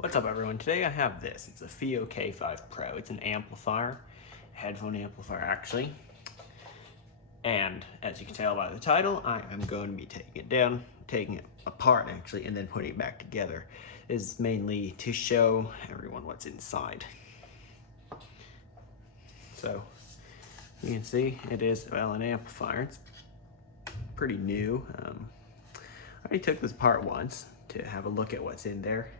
What's up everyone? Today I have this. It's a FiiO K5 Pro. It's an amplifier, a headphone amplifier actually. And as you can tell by the title, I am going to be taking it apart actually, and then putting it back together. This is mainly to show everyone what's inside. So you can see it is, well, an amplifier. It's pretty new. I already took this apart once to have a look at what's in there.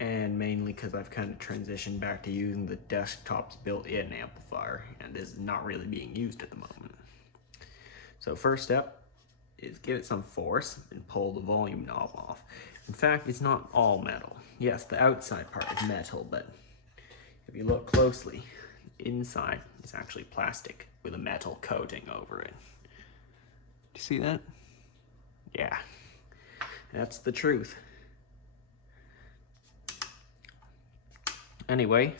And mainly because I've kind of transitioned back to using the desktop's built-in amplifier, and this is not really being used at the moment. So first step is give it some force and pull the volume knob off. In fact, it's not all metal. Yes, the outside part is metal, but if you look closely, inside is actually plastic with a metal coating over it. Do you see that? Yeah, that's the truth. Anyway,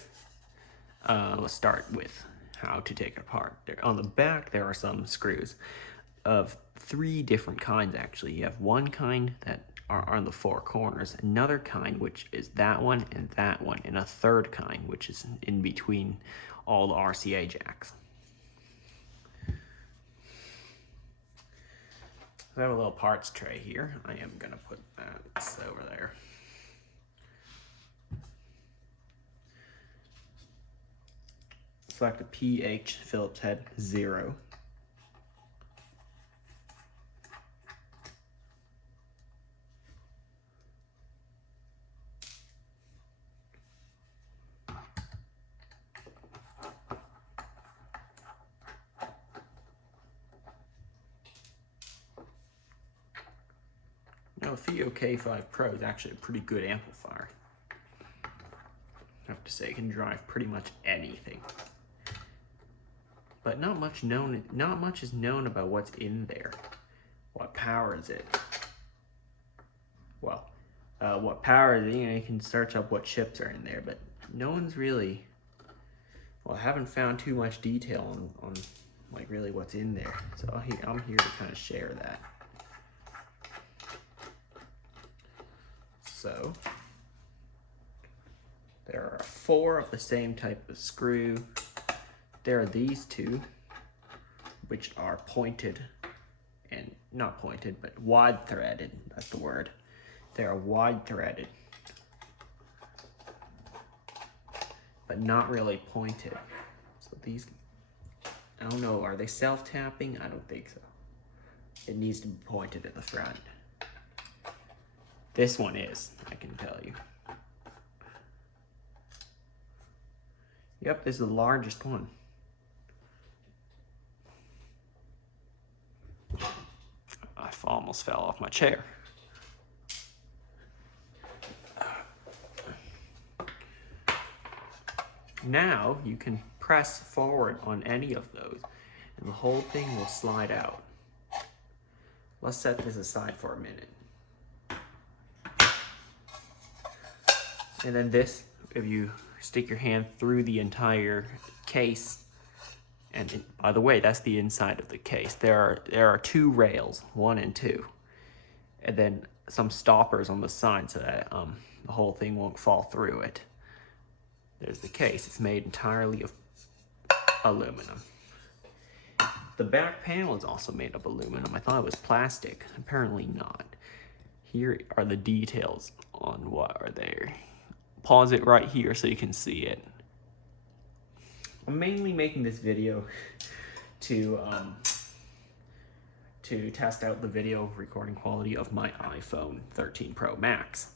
let's start with how to take it apart. On the back, there are some screws of 3 different kinds, actually. You have one kind that are on the 4 corners, another kind, which is that one, and a third kind, which is in between all the RCA jacks. I have a little parts tray here. I am going to put this over there. Select a PH Phillips head 0. Now, the FiiO K5 Pro is actually a pretty good amplifier. I have to say, it can drive pretty much anything. But not much is known about what's in there. What powers it? Well, what powers it? You can search up what chips are in there, but no one's really, well, I haven't found too much detail on like really what's in there. So I'm here to kind of share that. So there are 4 of the same type of screw. There are these 2, which are pointed, and not pointed, but wide threaded, that's the word. They are wide threaded, but not really pointed. So these, I don't know, are they self-tapping? I don't think so. It needs to be pointed at the front. This one is, I can tell you. Yep, this is the largest one. I almost fell off my chair. Now you can press forward on any of those and the whole thing will slide out. Let's set this aside for a minute. And then this, if you stick your hand through the entire case, and by the way, that's the inside of the case. There are 2 rails, 1 and 2, and then some stoppers on the side so that the whole thing won't fall through it. There's the case. It's made entirely of aluminum. The back panel is also made of aluminum. I thought it was plastic. Apparently not. Here are the details on what are there. Pause it right here so you can see it. I'm mainly making this video to test out the video recording quality of my iPhone 13 Pro Max.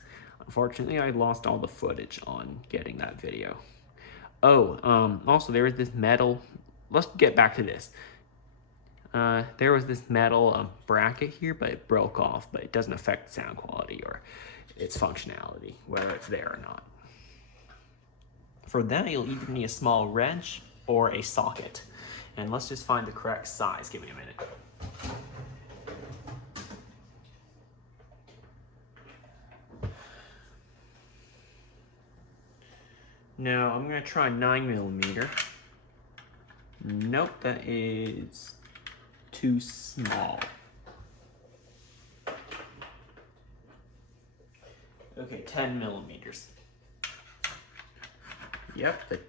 Unfortunately, I lost all the footage on getting that video. Oh, also there was this metal, let's get back to this. There was this metal bracket here, but it broke off, but it doesn't affect sound quality or its functionality, whether it's there or not. For that, you'll either need a small wrench or a socket. And let's just find the correct size. Give me a minute. Now, I'm gonna try 9mm. Nope, that is too small. Okay, 10 millimeters. Yep, the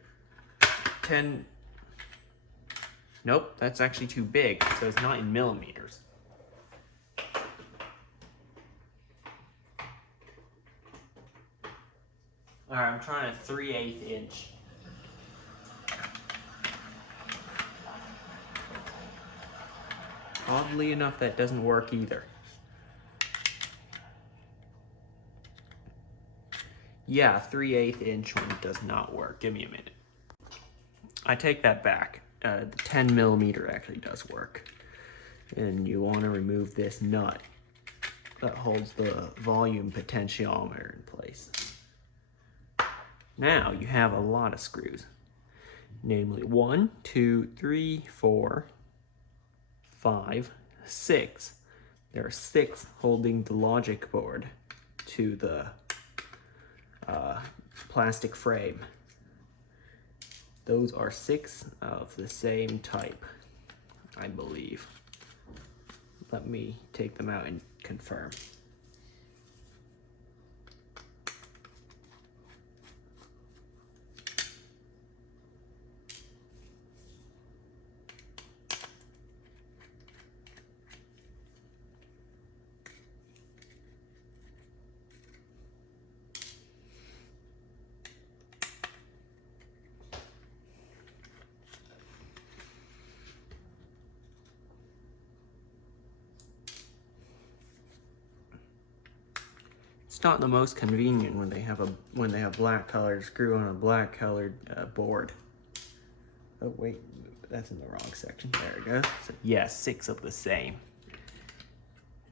10. Nope, that's actually too big, so it's not in millimeters. Alright, I'm trying a 3/8 inch. Oddly enough, that doesn't work either. Yeah, 3/8 inch one does not work. Give me a minute. I take that back. The 10 millimeter actually does work. And you want to remove this nut that holds the volume potentiometer in place. Now you have a lot of screws. Namely 1, 2, 3, 4, 5, 6. There are 6 holding the logic board to the plastic frame. Those are 6 of the same type, I believe. Let me take them out and confirm. It's not the most convenient when they have black colored screw on a black colored board. Oh wait, that's in the wrong section. There we go. So yes, 6 of the same.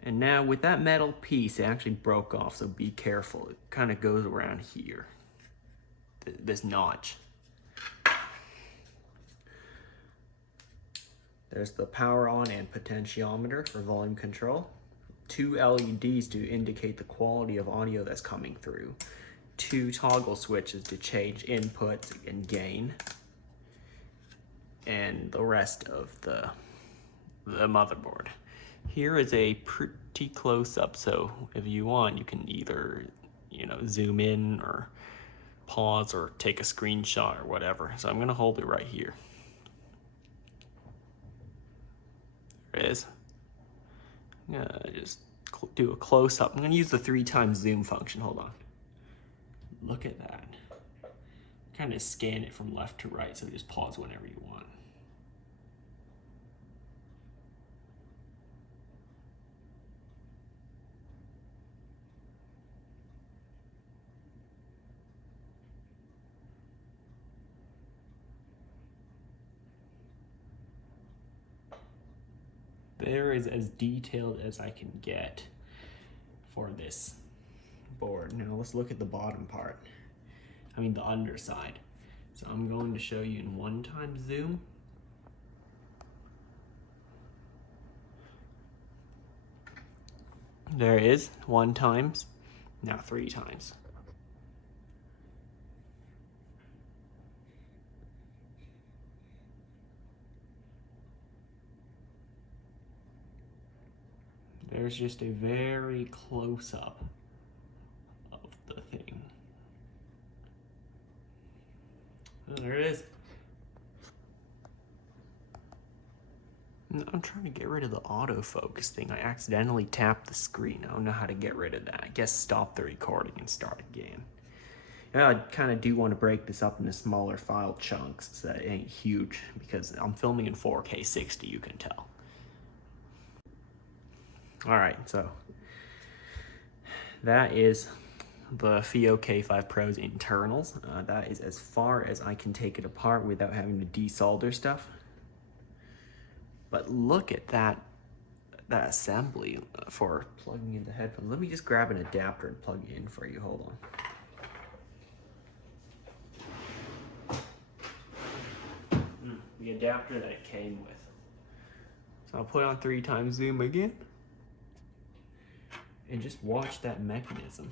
And now with that metal piece, it actually broke off, so be careful. It kind of goes around here, this notch. There's the power on and potentiometer for volume control. 2 LEDs to indicate the quality of audio that's coming through. 2 toggle switches to change input and gain. And the rest of the motherboard. Here is a pretty close up, so if you want, you can either, zoom in or pause or take a screenshot or whatever. So I'm gonna hold it right here. There it is. I'm gonna just do a close up. I'm gonna use the 3x zoom function. Hold on. Look at that. Kind of scan it from left to right, so just pause whenever you want. There is as detailed as I can get for this board. Now let's look at the bottom part. I mean the underside. So I'm going to show you in 1x zoom. There it is, 1x, now 3x. There's just a very close up of the thing. Oh, there it is. I'm trying to get rid of the autofocus thing. I accidentally tapped the screen. I don't know how to get rid of that. I guess stop the recording and start again. Yeah, I kind of do want to break this up into smaller file chunks so that it ain't huge, because I'm filming in 4K 60, you can tell. All right, so that is the FiiO K5 Pro's internals. That is as far as I can take it apart without having to desolder stuff. But look at that assembly for plugging into headphones. Let me just grab an adapter and plug it in for you. Hold on. The adapter that it came with. So I'll put on 3x zoom again. And just watch that mechanism.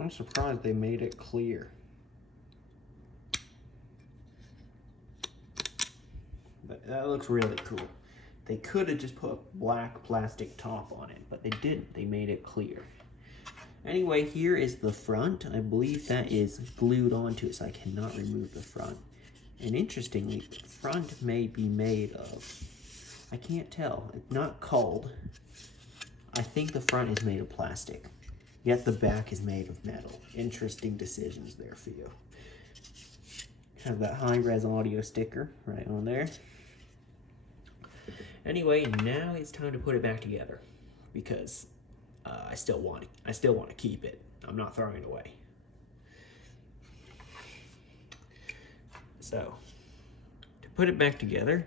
I'm surprised they made it clear. But that looks really cool. They could have just put a black plastic top on it, but they didn't. They made it clear. Anyway, here is the front. I believe that is glued onto it, so I cannot remove the front. And interestingly, the front may be made of, I can't tell, it's not called. I think the front is made of plastic, yet the back is made of metal. Interesting decisions there, FiiO. Have that high-res audio sticker right on there. Anyway, now it's time to put it back together because I still want to keep it. I'm not throwing it away. So, to put it back together,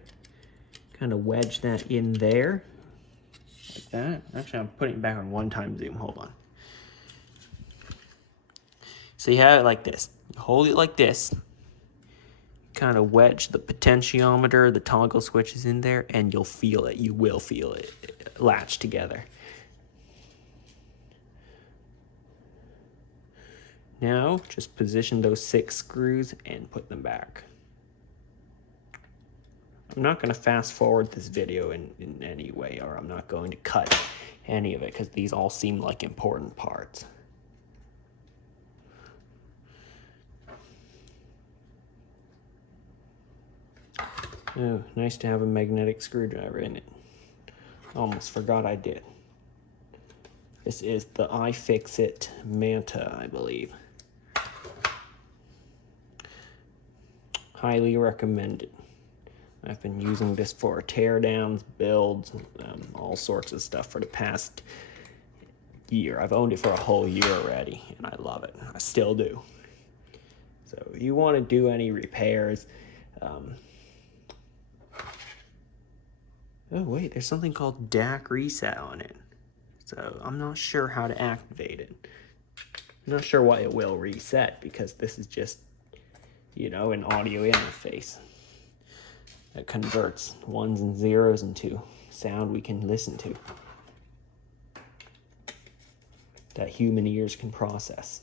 kind of wedge that in there, like that. Actually, I'm putting it back on one-time zoom. Hold on. So you have it like this. You hold it like this. Kind of wedge the potentiometer, the toggle switches in there, and you'll feel it. You will feel it latch together. Now, just position those 6 screws and put them back. I'm not going to fast forward this video in any way, or I'm not going to cut any of it, because these all seem like important parts. Oh, nice to have a magnetic screwdriver in it. Almost forgot I did. This is the iFixit Manta, I believe. Highly recommended. I've been using this for teardowns, builds, all sorts of stuff for the past year. I've owned it for a whole year already, and I love it. I still do. So if you want to do any repairs, oh wait, there's something called Dac Reset on it. So I'm not sure how to activate it. I'm not sure why it will reset, because this is just, you know, an audio interface that converts ones and zeros into sound we can listen to, that human ears can process.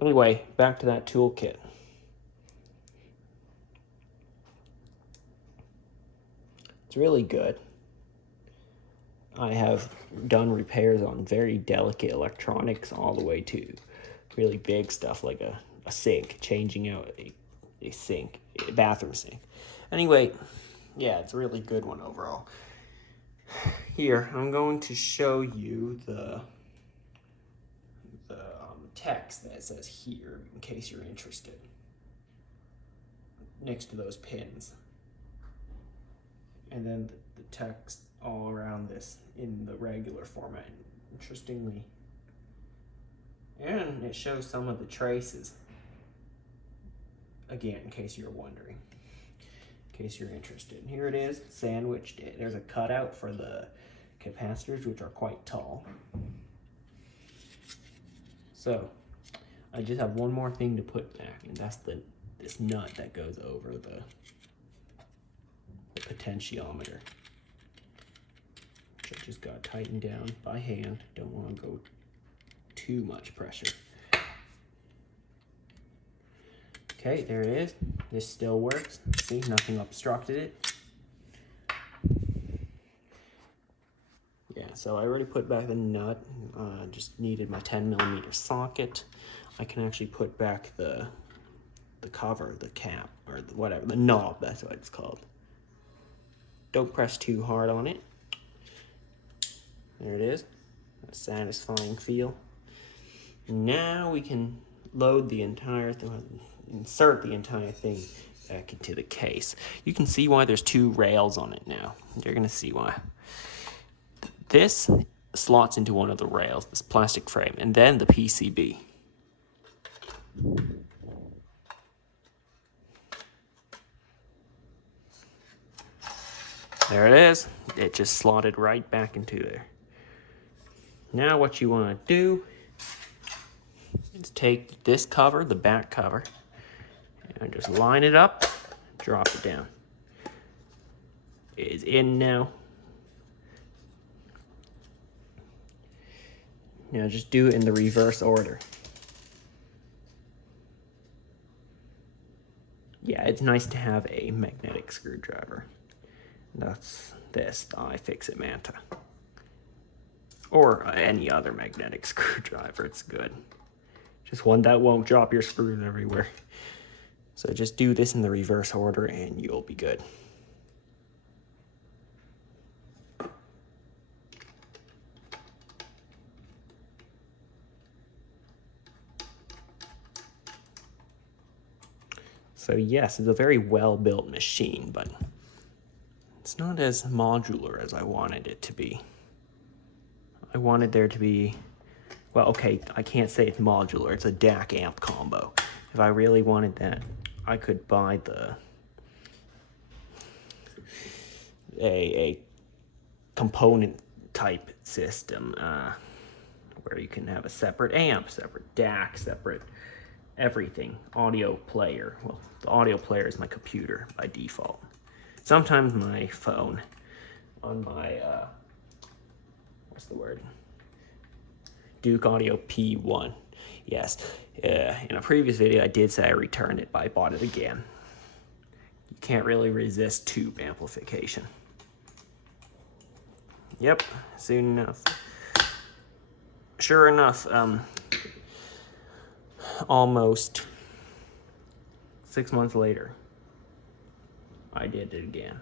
Anyway, back to that toolkit. It's really good. I have done repairs on very delicate electronics all the way to really big stuff like a sink, changing out a sink, a bathroom sink. Anyway, yeah, it's a really good one overall. Here, I'm going to show you the text that says here, in case you're interested, next to those pins. And then the text all around this in the regular format, interestingly. And it shows some of the traces. Again, in case you're wondering, in case you're interested. Here it is, sandwiched. There's a cutout for the capacitors, which are quite tall. So, I just have one more thing to put back, and that's this nut that goes over the potentiometer, which I just got tightened down by hand. Don't want to go too much pressure. Okay, there it is. This still works. See, nothing obstructed it. Yeah, so I already put back the nut. Just needed my 10mm socket. I can actually put back the cover, the cap, or whatever, the knob, that's what it's called. Don't press too hard on it. There it is. A satisfying feel. Now we can load the entire thing, insert the entire thing back into the case. You can see why there's 2 rails on it now. You're gonna see why. This slots into one of the rails, this plastic frame, and then the PCB. There it is. It just slotted right back into there. Now what you want to do is take this cover, the back cover, and just line it up, drop it down. It is in now. You know, just do it in the reverse order. Yeah, it's nice to have a magnetic screwdriver. That's this, the iFixit Manta. Or any other magnetic screwdriver, it's good. Just one that won't drop your screws everywhere. So just do this in the reverse order and you'll be good. So yes, it's a very well-built machine, but it's not as modular as I wanted it to be. I wanted there to be, well, okay, I can't say it's modular, it's a DAC amp combo. If I really wanted that, I could buy a component type system where you can have a separate amp, separate DAC, separate everything, audio player. Well, the audio player is my computer by default. Sometimes my phone on my, what's the word? Duke Audio P1. Yes, in a previous video I did say I returned it, but I bought it again. You can't really resist tube amplification. Yep, soon enough. Sure enough, almost 6 months later, I did it again.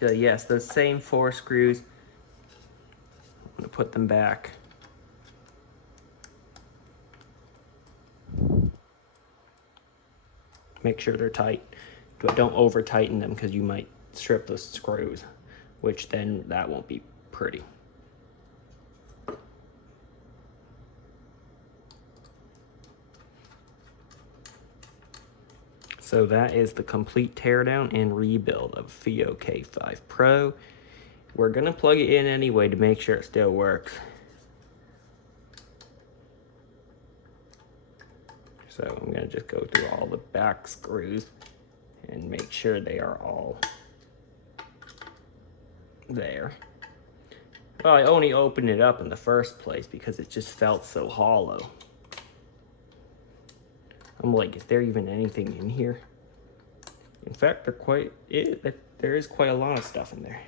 So yes, those same 4 screws, I'm gonna put them back. Make sure they're tight, but don't over tighten them because you might strip those screws, which then that won't be pretty. So that is the complete teardown and rebuild of FiiO K5 Pro. We're gonna plug it in anyway to make sure it still works. So I'm gonna just go through all the back screws and make sure they are all there. Well, I only opened it up in the first place because it just felt so hollow. I'm like, is there even anything in here? In fact, there is quite a lot of stuff in there.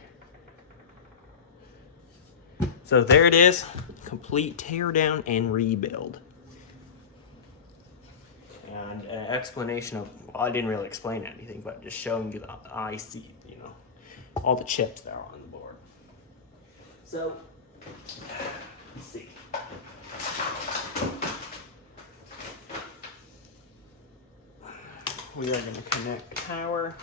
So there it is, complete teardown and rebuild. And an explanation of, well, I didn't really explain anything, but just showing you the IC, you know, all the chips that are on the board. So, let's see. We are going to connect power.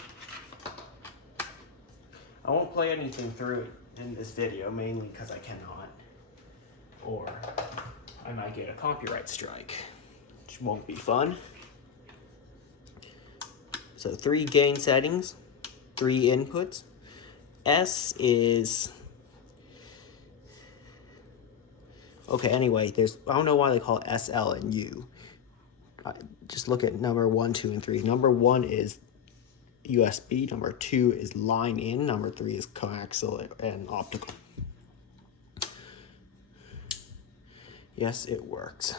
I won't play anything through it in this video, mainly because I cannot. Or I might get a copyright strike, which won't be fun. So 3 gain settings, 3 inputs. S is, okay, anyway, I don't know why they call it S, L, and U. Just look at number 1, 2, and 3. Number 1 is USB, number 2 is line in, number 3 is coaxial and optical. Yes, it works.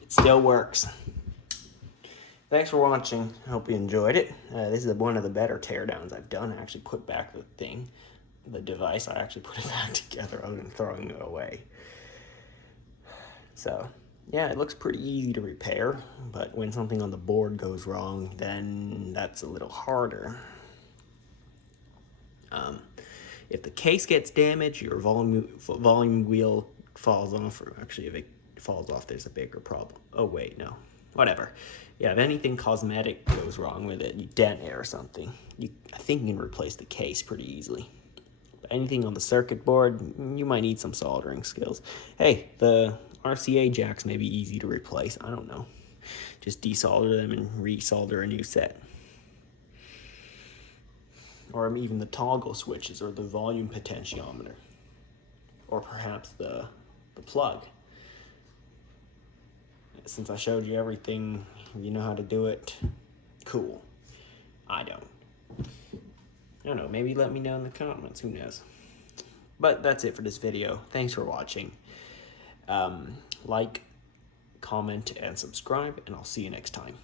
It still works. Thanks for watching. I hope you enjoyed it. This is one of the better teardowns I've done. I actually put back the device. I actually put it back together other than throwing it away. So, yeah, it looks pretty easy to repair, but when something on the board goes wrong, then that's a little harder. If the case gets damaged, your volume wheel falls off, or actually if it falls off, there's a bigger problem. Oh wait, no, whatever. Yeah, if anything cosmetic goes wrong with it, you dent it or something, I think you can replace the case pretty easily. But anything on the circuit board, you might need some soldering skills. Hey, the RCA jacks may be easy to replace, I don't know. Just desolder them and resolder a new set. Or even the toggle switches or the volume potentiometer. Or perhaps the plug. Since I showed you everything, you know how to do it. Cool. I don't. I don't know, maybe let me know in the comments, who knows. But that's it for this video. Thanks for watching. Like, comment, and subscribe, and I'll see you next time.